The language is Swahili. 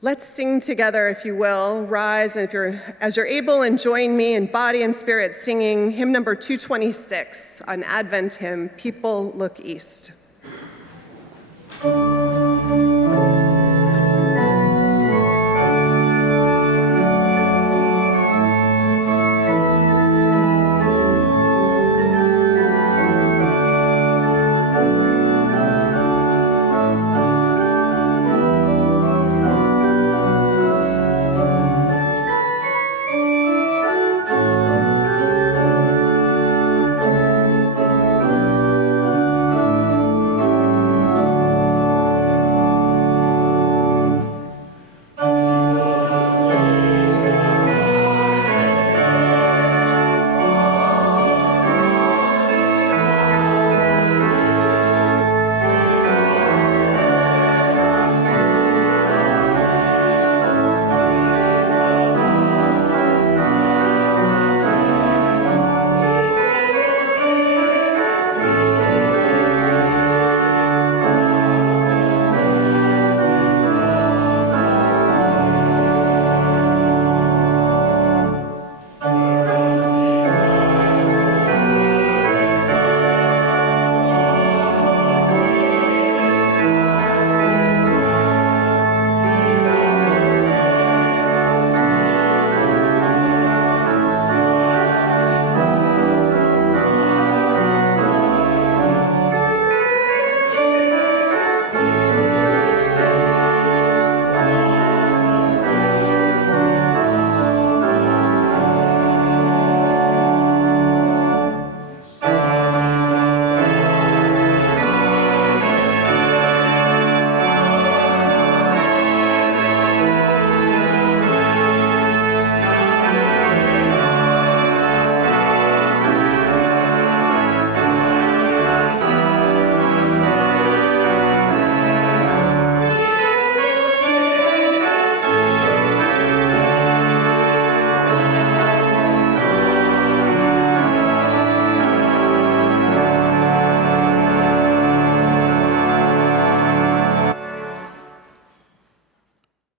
Let's sing together, if you will. Rise and as you're able, and join me in body and spirit singing hymn number 226, an Advent hymn, People Look East.